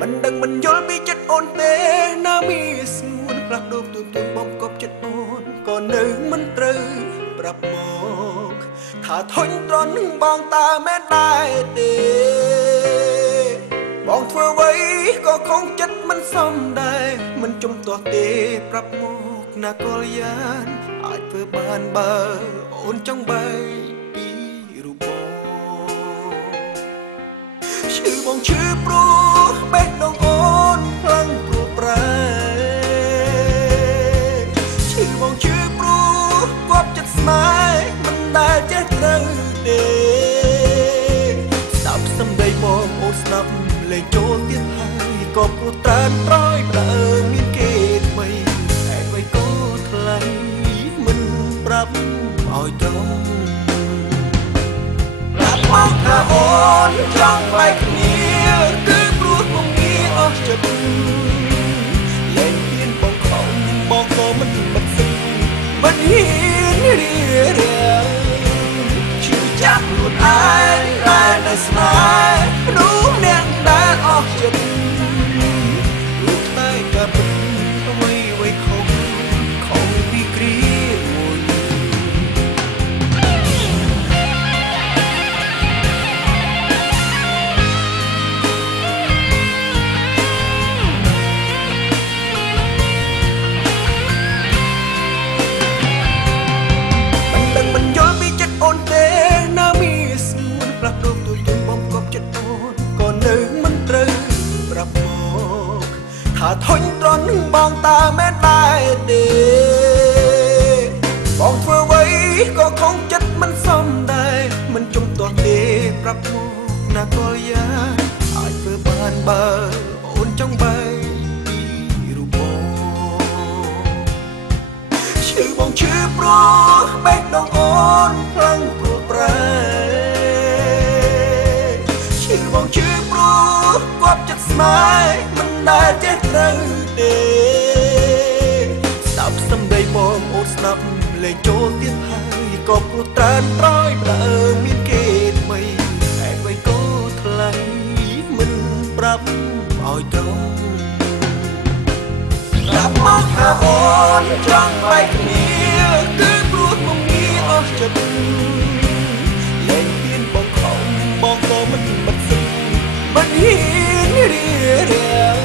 មិនដឹងមិនយល់ពីចិត្តអូនទេណាមីស្ងួនផ្លាស់ប្ដូរទូនបំកប់ចិត្តអូនក៏នៅមិនត្រូវប្រាប់មកថាធុញទ្រាន់នឹងបងតើមែនដែរទេបងធ្វើអ្វីក៏คงចិត្តមិនសមដែរមិនជំទាស់ទេប្រាប់មកណាកលយានអាចធ្វើបានបើអូនចង់បែកពីរូបបងឈឺបងឈឺព្រោះបេះដូងអូនផ្លាំងព្រោះប្រែឈឺបងឈឺព្រោះគប់ចិត្តស្នេហ៍មិនដែលចេះត្រូវទេស្ដាប់សំដីបងអូនស្ដាប់លេងចូលទៀតហើយក៏ព្រោះត្រានត្រយដើមមានគេថ្មីតែអ្វីក៏ថ្លៃមិនប្រាប់ឲ្យត្រង់ប្រាប់មកថាអូនចង់បែកគ្នាគឺព្រោះបងងារអស់ចិត្តលែងហ៊ានបងខំបងក៏មិនបិទសិនមិនហ៊ានរៀបរៀងជឿចាប់ខ្លួនឯងតែនៅស្នេហ៍នោះអ្នកដែលអស់ចិត្តរូបតែក៏ពិតអ្វីខុសពីគ្រាមួយមិនយល់ពីចិត្តអូនទេណាមីស្ងួនផ្លាស់ប្ដូរទូនបំកប់ចិត្តអូនក៏នៅមិនត្រូវប្រាប់មកថាធុញទ្រាន់នឹងបងតើមែនដែរទេបងធ្វើអ្វីក៏คงចិត្តមិនសមដែរមិនជំទាស់ទេប្រាប់មកណាកលយាអាចធ្វើបានបើអូនចង់បែកពីរូបបងឈឺបងឈឺព្រោះបេះដូងអូនផ្លាំងព្រោះប្រែឈឺបងឈឺព្រោះគប់ចិត្តស្នេហ៍មិនដែលចេះត្រូវទេស្ដាប់សំដីបងអូនស្ដាប់លេងចូលទៀតហើយក៏ព្រោះត្រានត្រយដើមមានគេថ្មីតែអ្វីក៏ថ្លៃមិនប្រាប់ឲ្យត្រង់ប្រាប់មកថាអូនចង់បែកគ្នាគឺព្រោះបងងារអស់ចិត្តលែងហ៊ានបងខំបងក៏មិនបិទសិនមិនហ៊ានរៀបរៀង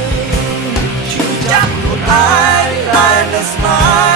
ជឿចាប់ខ្លួនឯងតែនៅស្នេហ៍